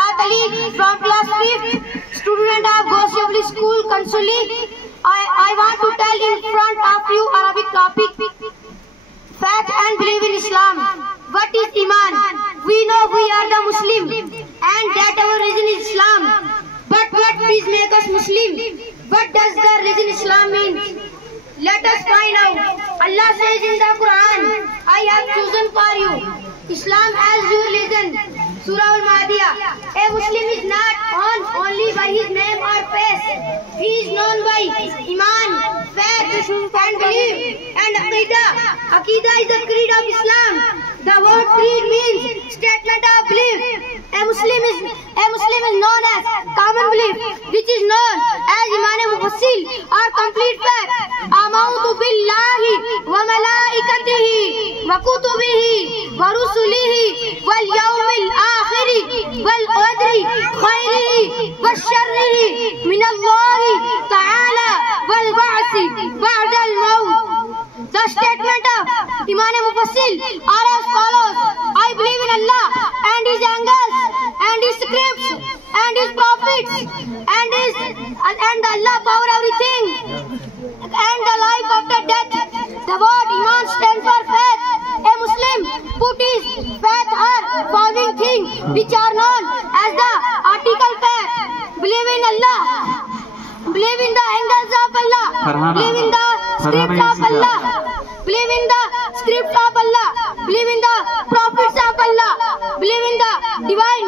Ali from class 5th, student of Goshabli School, Kansuli. I want to tell in front of you Arabic topic, fact and believe in Islam. What is Iman? We know we are the Muslim and that our religion is Islam. But what does make us Muslim? What does the religion Islam mean? Let us find out. Allah says in the Quran, I have chosen for you Islam as your religion. Surah Al-Madiyah. A Muslim is not known only by his name or face. He is known by Iman, faith and belief, and Aqidah. Aqidah is the creed of Islam. The word creed means statement of belief. A Muslim is known as common belief, which is known as Iman Mufassil or complete faith. Amantu billahi wa malaikatihi wa kutubihi wa rusulihi wal yawmil akhir wal qadri khairihi wa sharrihi min Allah ta'ala wal ba'thi ba'da al maut. The statement of Iman Mufassil are as follows: I believe in Allah and His angels and His scripts and His prophets and Allah power everything and the life after death. The word Iman stands for faith. A Muslim put his faith or following things which are known as the article faith. Believe in Allah, believe in the angels of Allah, believe in the scripts of Allah, believe in the scripts of Allah, believe in the prophets of Allah, believe in the divine